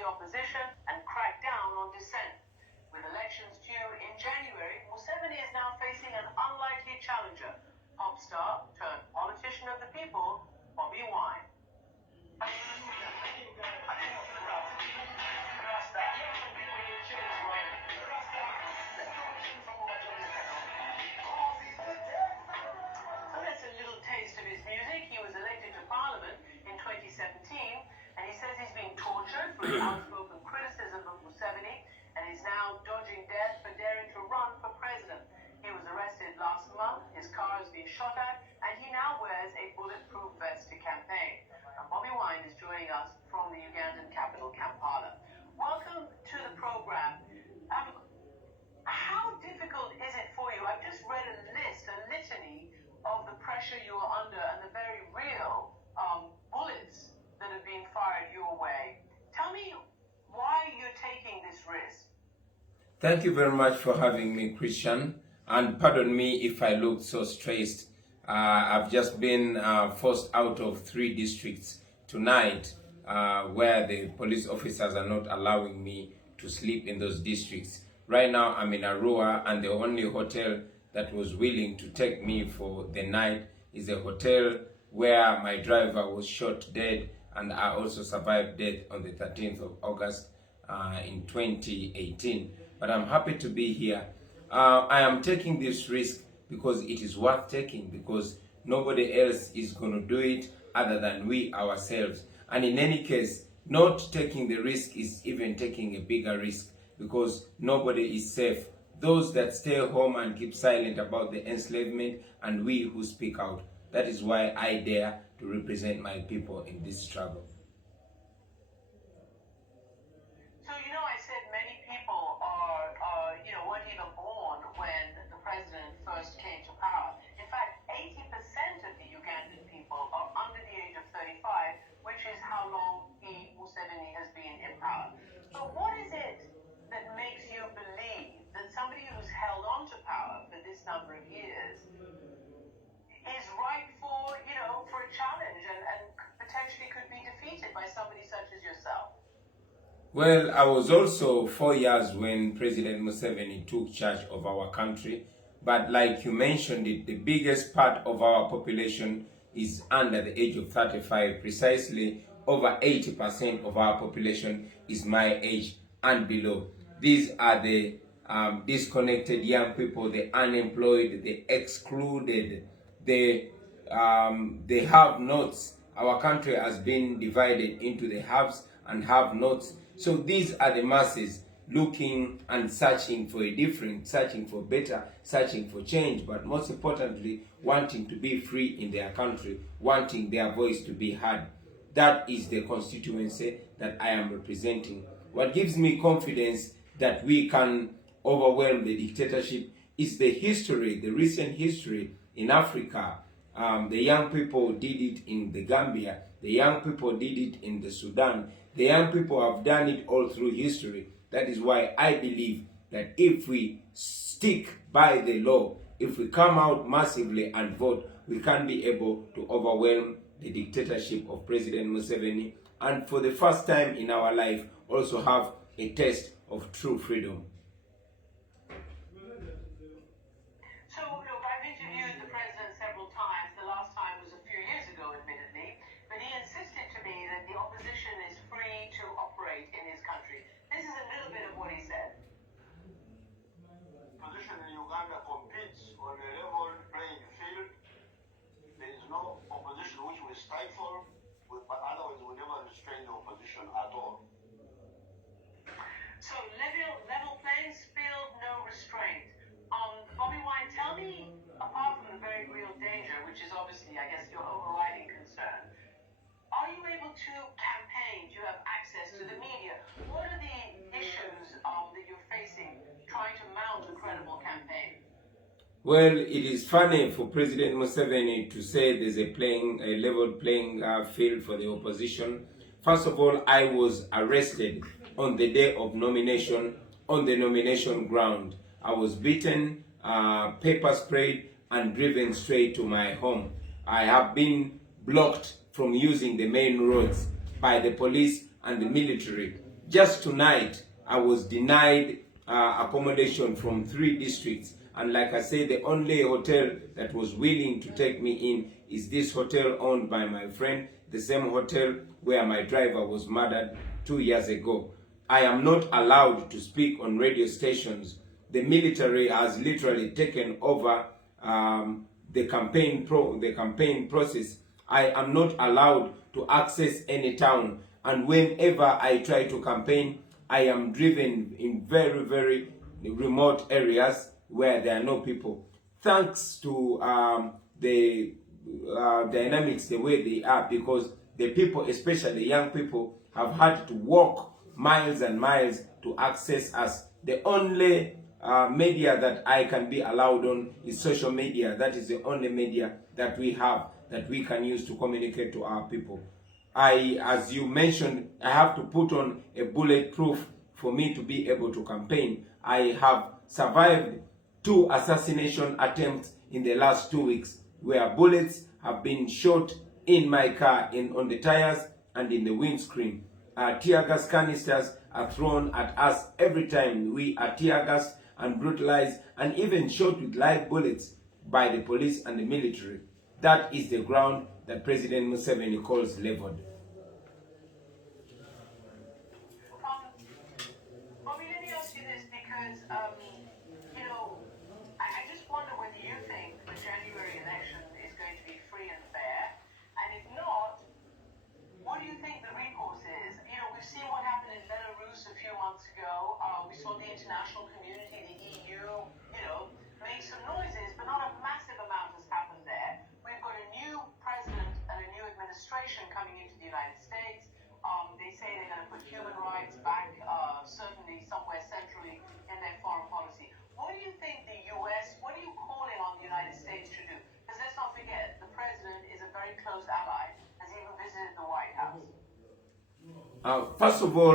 the opposition and crack down on dissent. With elections due in January, Museveni is now facing an unlikely challenger, pop star turned politician of the people, Bobi Wine. Of his music. He was elected to Parliament in 2017, and he says he's being tortured for his outspoken criticism of Museveni, and is now dodging death for daring to run for president. He was arrested last month, his car has been shot at, and he now wears a bulletproof vest to campaign. Now, Bobi Wine is joining us from the Ugandan capital, Kampala. Welcome to the program. How difficult is it for you? I've just read a litany of the pressure you are under and the very real bullets that have been fired your way. Tell me why you're taking this risk. Thank you very much for having me, Christian. And pardon me if I look so stressed. I've just been forced out of 3 districts tonight where the police officers are not allowing me to sleep in those districts. Right now I'm in Arua, and the only hotel that was willing to take me for the night is a hotel where my driver was shot dead, and I also survived death on the 13th of August in 2018. But I'm happy to be here. I am taking this risk because it is worth taking, because nobody else is going to do it other than we ourselves. And in any case, not taking the risk is even taking a bigger risk, because nobody is safe. Those that stay home and keep silent about the enslavement, and we who speak out. That is why I dare to represent my people in this struggle. So, I said many people weren't even born when the president first came to power. In fact, 80% of the Ugandan people are under the age of 35, which is how long Museveni has been in power. But what is it that makes you believe that somebody who's held on to power for this number of years is ripe for a challenge and potentially could be defeated by somebody such as yourself? Well, I was also 4 years when President Museveni took charge of our country. But like you mentioned it, the biggest part of our population is under the age of 35. Precisely over 80% of our population is my age and below. These are the disconnected young people, the unemployed, the excluded, the have-nots. Our country has been divided into the haves and have-nots. So these are the masses looking and searching for a different, searching for better, searching for change, but most importantly, wanting to be free in their country, wanting their voice to be heard. That is the constituency that I am representing. What gives me confidence that we can overwhelm the dictatorship is the history, the recent history in Africa. The young people did it in the Gambia. The young people did it in the Sudan. The young people have done it all through history. That is why I believe that if we stick by the law, if we come out massively and vote, we can be able to overwhelm the dictatorship of President Museveni, and for the first time in our life also have a taste of true freedom. So, look, I've interviewed the president several times. The last time was a few years ago, admittedly, but he insisted to me that the opposition is free to operate in his country. This is a little bit of what he said. Opposition in Uganda competes on a level playing field. There is no opposition which will stifle, but otherwise we will never restrain the opposition at all. So level playing field, no restraint. Bobi Wine, tell me, apart from the very real danger, which is obviously, I guess, your overriding concern, are you able to campaign? Do you have access to the media? What are the issues that you're facing trying to mount a credible campaign? Well, it is funny for President Museveni to say there's a level playing field for the opposition. First of all, I was arrested on the day of nomination, on the nomination ground. I was beaten, pepper sprayed, and driven straight to my home. I have been blocked from using the main roads by the police and the military. Just tonight, I was denied accommodation from 3 districts. And like I said, the only hotel that was willing to take me in is this hotel owned by my friend, the same hotel where my driver was murdered 2 years ago. I am not allowed to speak on radio stations. The military has literally taken over the campaign process. I am not allowed to access any town, and whenever I try to campaign, I am driven in very, very remote areas where there are no people. Thanks to the dynamics the way they are, because the people, especially young people, have had to walk miles and miles to access us. The only media that I can be allowed on is social media. That is the only media that we have that we can use to communicate to our people. As you mentioned, I have to put on a bulletproof for me to be able to campaign. I have survived 2 assassination attempts in the last 2 weeks, where bullets have been shot in my car, on the tires and in the windscreen. Tear gas canisters are thrown at us every time we are tear gassed and brutalized, and even shot with live bullets by the police and the military. That is the ground that President Museveni calls leveled. Bobby, let me ask you this, because I just wonder whether you think the January election is going to be free and fair, and if not, what do you think the recourse is? We've seen what happened in Belarus a few months ago. We saw the international community, the EU, make some noises, but not a massive amount has happened there. We've got a new president and a new administration coming into the United States. They say they're going to put human rights back, certainly somewhere centrally in their foreign policy. What do you think the U.S., what are you calling on the United States to do? Because let's not forget, the president is a very close ally, has even visited the White House. First of all,